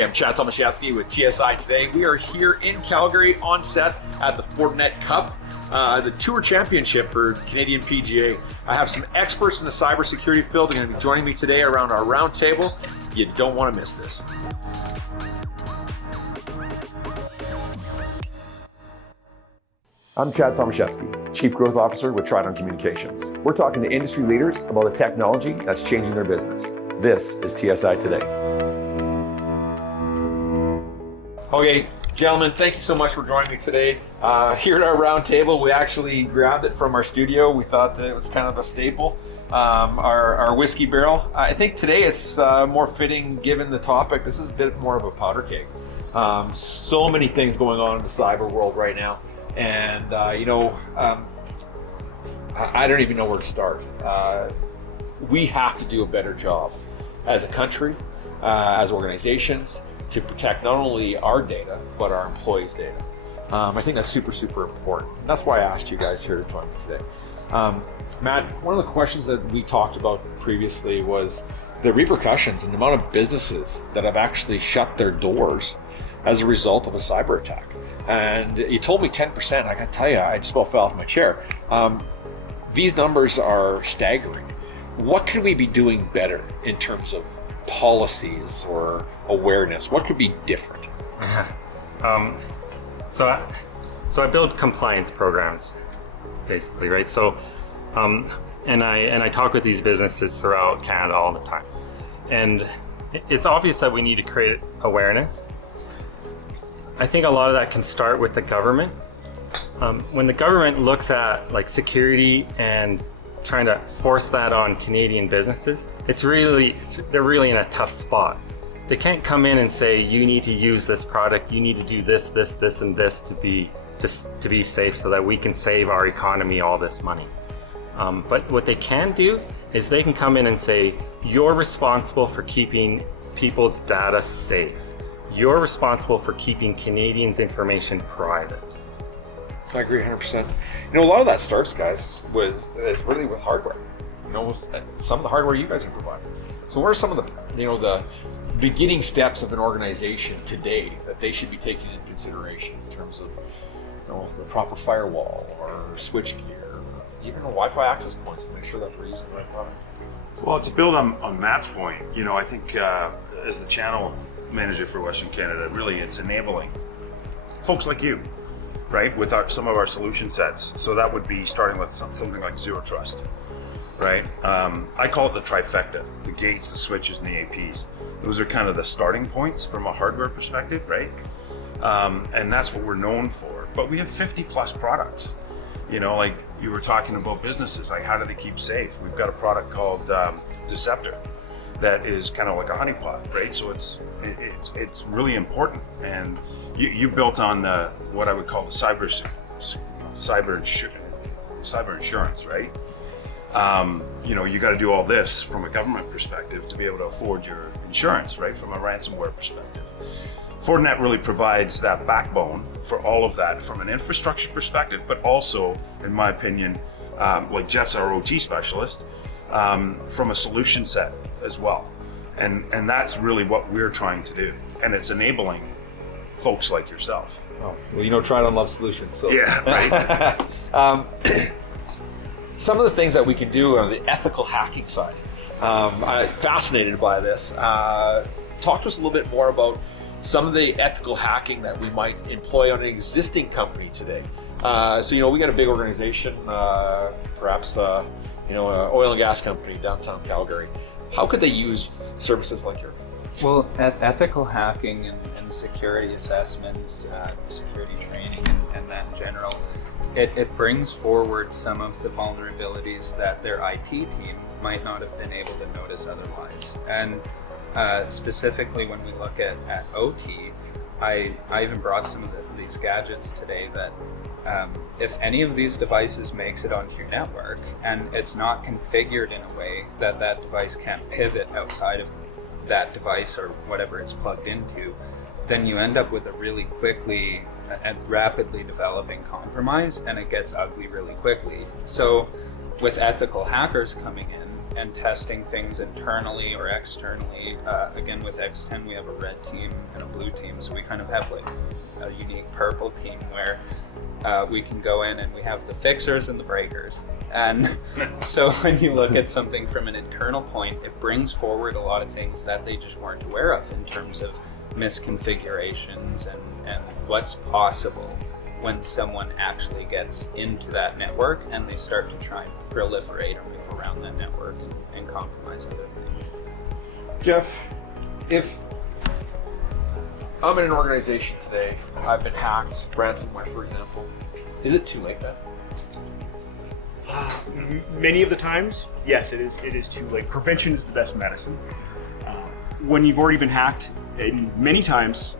Hey, I'm Chad Tomaszewski with TSI today. We are here in Calgary on set at the Fortinet Cup, the Tour Championship for Canadian PGA. I have some experts in the cybersecurity field who are going to be joining me today around our roundtable. You don't want to miss this. I'm Chad Tomaszewski, Chief Growth Officer with Trident Communications. We're talking to industry leaders about the technology that's changing their business. This is TSI Today. Okay, gentlemen, thank you so much for joining me today. Here at our roundtable, we actually grabbed it from our studio. We thought that it was kind of a staple. Our whiskey barrel. I think today it's more fitting given the topic. This is a bit more of a powder keg. So many things going on in the cyber world right now. And I don't even know where to start. We have to do a better job as a country, as organizations, to protect not only our data, but our employees' data. I think that's super, super important. And that's why I asked you guys here to join me today. Matt, one of the questions that we talked about previously was the repercussions and the amount of businesses that have actually shut their doors as a result of a cyber attack. And you told me 10%, I gotta tell you, I just about fell off my chair. These numbers are staggering. What could we be doing better in terms of policies or awareness? What could be different? So I build compliance programs, basically, right? So, and I talk with these businesses throughout Canada all the time. And it's obvious that we need to create awareness. I think a lot of that can start with the government. When the government looks at like security and trying to force that on Canadian businesses, they're really in a tough spot. They can't come in and say, you need to use this product, you need to do this, and this to be safe so that we can save our economy all this money. But what they can do is they can come in and say, you're responsible for keeping people's data safe. You're responsible for keeping Canadians' information private. I agree 100%. A lot of that starts, guys, is really with hardware. Some of the hardware you guys are providing. So what are some of the beginning steps of an organization today that they should be taking into consideration in terms of the proper firewall or switch gear, or even Wi-Fi access points to make sure that we're using the right product? Well, to build on Matt's point, I think as the channel manager for Western Canada, really it's enabling folks like you, right, with some of our solution sets. So that would be starting with something like Zero Trust, right? I call it the trifecta, the gates, the switches, and the APs. Those are kind of the starting points from a hardware perspective, right? And that's what we're known for. But we have 50 plus products. Like you were talking about businesses, like how do they keep safe? We've got a product called Deceptor that is kind of like a honeypot, right? So it's really important. And you built on what I would call the cyber insurance, right? You got to do all this from a government perspective to be able to afford your insurance, right? From a ransomware perspective. Fortinet really provides that backbone for all of that from an infrastructure perspective, but also, in my opinion, like Jeff's our OT specialist, from a solution set as well. And that's really what we're trying to do. And it's enabling folks like yourself. Oh, well, Trident loves solutions. So. Yeah, right. Some of the things that we can do on the ethical hacking side, I'm fascinated by this. Talk to us a little bit more about some of the ethical hacking that we might employ on an existing company today. So we got a big organization, perhaps an oil and gas company downtown Calgary. How could they use services like yours? Well, ethical hacking and security assessments, security training, and that in general, it brings forward some of the vulnerabilities that their IT team might not have been able to notice otherwise. And specifically when we look at OT, I even brought some of these gadgets today that if any of these devices makes it onto your network and it's not configured in a way that that device can't pivot outside of that device or whatever it's plugged into, then you end up with a really quickly and rapidly developing compromise, and it gets ugly really quickly. So with ethical hackers coming in, and testing things internally or externally. Again, with X10, we have a red team and a blue team, so we kind of have like a unique purple team where we can go in and we have the fixers and the breakers. And so when you look at something from an internal point, it brings forward a lot of things that they just weren't aware of in terms of misconfigurations and what's possible when someone actually gets into that network and they start to try and proliferate or move around that network and compromise other things. Jeff, if I'm in an organization today, I've been hacked, ransomware for example, is it too late then? Many of the times, yes, it is too late. Prevention is the best medicine. When you've already been hacked, and many times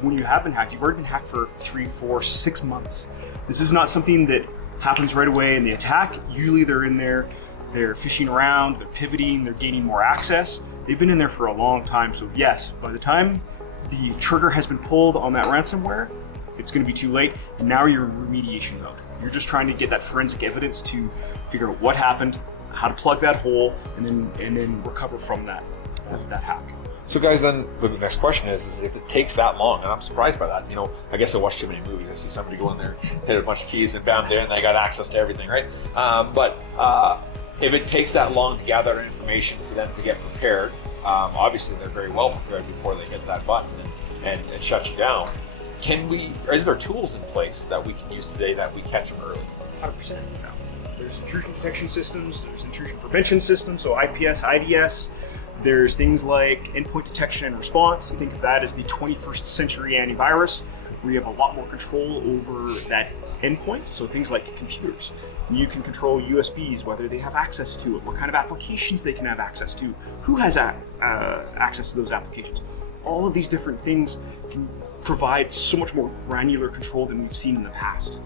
when you have been hacked, you've already been hacked for 3, 4, 6 months. This is not something that happens right away in the attack. Usually they're in there, they're fishing around, they're pivoting, they're gaining more access. They've been in there for a long time. So yes, by the time the trigger has been pulled on that ransomware, it's going to be too late. And now you're in remediation mode. You're just trying to get that forensic evidence to figure out what happened, how to plug that hole, and then recover from that hack. So guys, then the next question is if it takes that long, and I'm surprised by that, I guess I watch too many movies. I see somebody go in there, hit a bunch of keys, and bam, there, and they got access to everything, right? But if it takes that long to gather information for them to get prepared, obviously they're very well prepared before they hit that button and shut you down. Is there tools in place that we can use today that we catch them early? 100%. There's intrusion detection systems, there's intrusion prevention systems, so IPS, IDS. There's things like endpoint detection and response. Think of that as the 21st century antivirus, where you have a lot more control over that endpoint. So things like computers. You can control USBs, whether they have access to it, what kind of applications they can have access to, who has access to those applications. All of these different things can provide so much more granular control than we've seen in the past.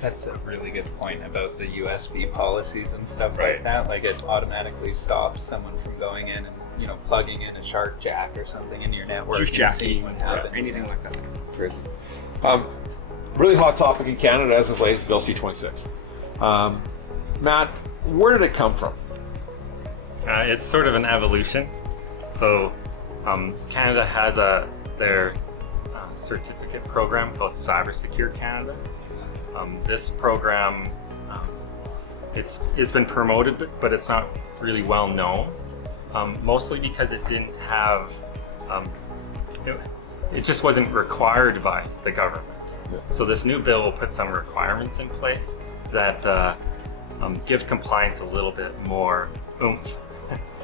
That's a really good point about the USB policies and stuff like that. Like it automatically stops someone from going in and plugging in a shark jack or something into your network. Juice jacking, anything like that. Crazy. Really hot topic in Canada as of late is Bill C-26. Matt, where did it come from? It's sort of an evolution. So Canada has their certificate program called Cybersecurity Canada. This program, it's been promoted, but it's not really well known, mostly because it didn't have, it just wasn't required by the government. Yeah. So this new bill will put some requirements in place that give compliance a little bit more oomph.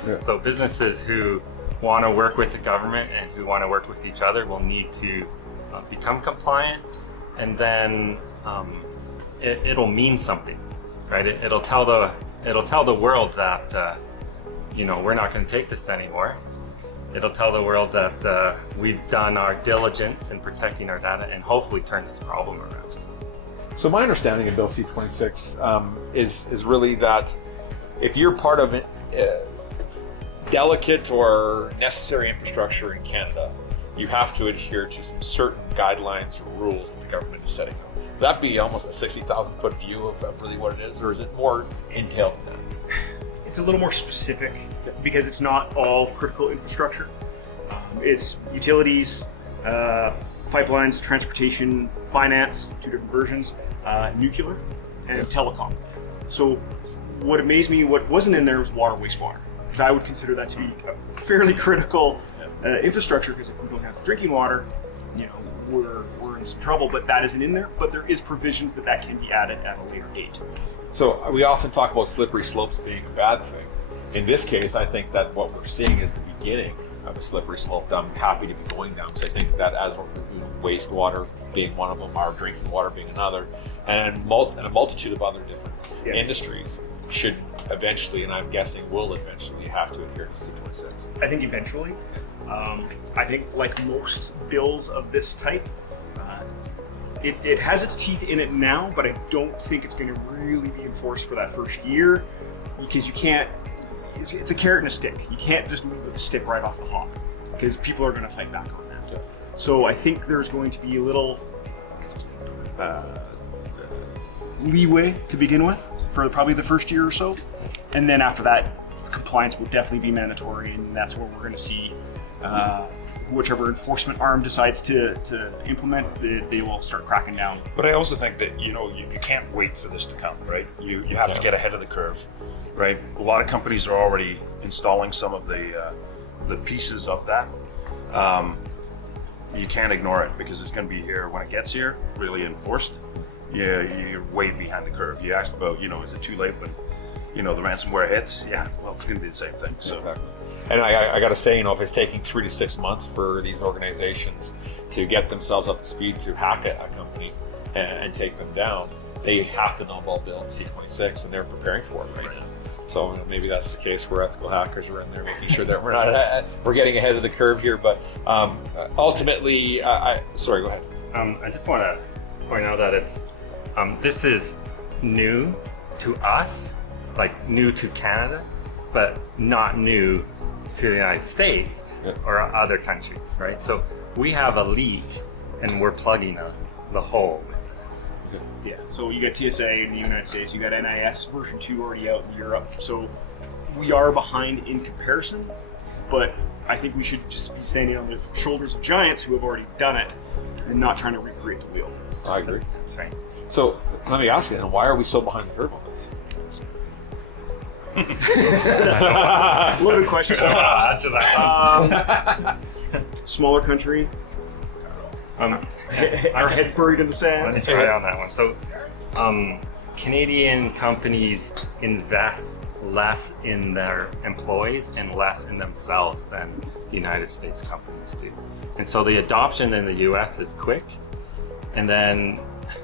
Yeah. So businesses who want to work with the government and who want to work with each other will need to become compliant, and then it'll mean something, right? It'll tell the world that we're not going to take this anymore. It'll tell the world that we've done our diligence in protecting our data and hopefully turn this problem around. So my understanding of Bill C-26 is really that if you're part of delicate or necessary infrastructure in Canada, you have to adhere to some certain guidelines or rules that the government is setting up. Would that be almost a 60,000 foot view of really what it is, or is it more entailed than that? It's a little more specific because it's not all critical infrastructure. It's utilities, pipelines, transportation, finance, 2 different versions, nuclear, and telecom. So what amazed me, what wasn't in there was water, wastewater, because I would consider that to be a fairly critical infrastructure, because if we don't have drinking water, we're in some trouble, but that isn't in there. But there is provisions that can be added at a later date. So we often talk about slippery slopes being a bad thing. In this case, I think that what we're seeing is the beginning of a slippery slope that I'm happy to be going down. So I think that as wastewater being one of them, our drinking water being another, and a multitude of other different industries should eventually, and I'm guessing will eventually, have to adhere to C-26. I think eventually. I think like most bills of this type, it has its teeth in it now, but I don't think it's going to really be enforced for that first year, because you can't, it's a carrot and a stick. You can't just leave with a stick right off the hop, because people are going to fight back on that. Yeah. So I think there's going to be a little leeway to begin with for probably the first year or so. And then after that, compliance will definitely be mandatory, and that's where we're going to see whichever enforcement arm decides to implement, they will start cracking down. But I also think that you can't wait for this to come, right? You have to get ahead of the curve, right? A lot of companies are already installing some of the pieces of that. You can't ignore it because it's going to be here when it gets here, really enforced. You're way behind the curve. You asked about, is it too late when, the ransomware hits? Yeah, well, it's going to be the same thing. So. Exactly. And I got to say, if it's taking 3 to 6 months for these organizations to get themselves up to speed to hack a company and take them down, they have to know about Bill C26, and they're preparing for it right now. So maybe that's the case where ethical hackers are in there making sure that we're getting ahead of the curve here. But ultimately, sorry, go ahead. I just want to point out that this is new to us, like new to Canada, but not new to the United States or other countries, right? So we have a leak and we're plugging the hole with this. Yeah, so you got TSA in the United States, you got NIS version 2 already out in Europe. So we are behind in comparison, but I think we should just be standing on the shoulders of giants who have already done it and not trying to recreate the wheel. I agree. That's right. So let me ask you then, why are we so behind the curve on this? Loaded question. Answer that. Smaller country. Our heads buried in the Let me sand. try on that one. So, Canadian companies invest less in their employees and less in themselves than the United States companies do. And so the adoption in the US is quick. And then,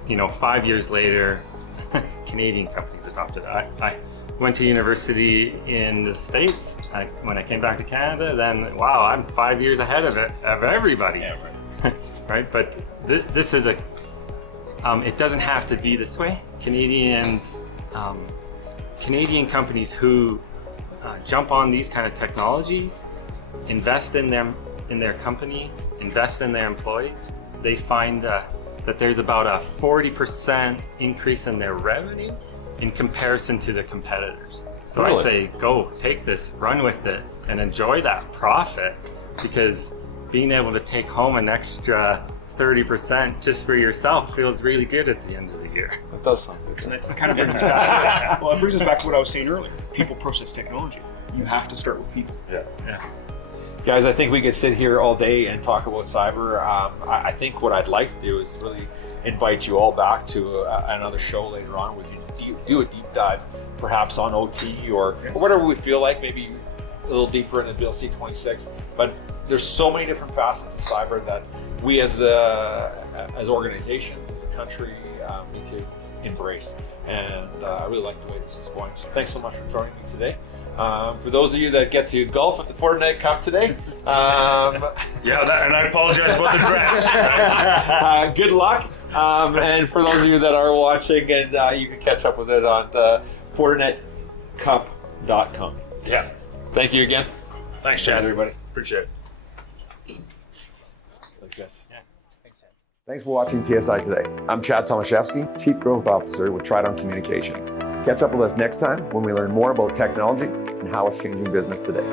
5 years later, Canadian companies adopted it. I went to university in the States. When I came back to Canada, then, wow, I'm 5 years ahead of everybody. Yeah, right. Right? But this is it doesn't have to be this way. Canadian companies who jump on these kind of technologies, invest in their company, invest in their employees, they find that there's about a 40% increase in their revenue in comparison to the competitors. So Really? I say, go, take this, run with it, and enjoy that profit, because being able to take home an extra 30% just for yourself feels really good at the end of the year. It does sound good. And that kind of brings us back to, it brings us back to what I was saying earlier. People, process, technology. You have to start with people. Yeah. Guys, I think we could sit here all day and talk about cyber. I think what I'd like to do is really invite you all back to another show later on. We can do a deep dive, perhaps on OT or whatever we feel like, maybe a little deeper into Bill C26. But there's so many different facets of cyber that we as organizations, as a country, need to embrace. And I really like the way this is going. So thanks so much for joining me today. For those of you that get to golf at the Fortinet Cup today, and I apologize about the dress. good luck. And for those of you that are watching, and you can catch up with it on FortinetCup.com. Yeah. Thank you again. Thanks, Chad. Thanks, everybody. Appreciate it. Thanks, guys. Thanks for watching TSI Today. I'm Chad Tomaszewski, Chief Growth Officer with Tridon Communications. Catch up with us next time when we learn more about technology and how it's changing business today.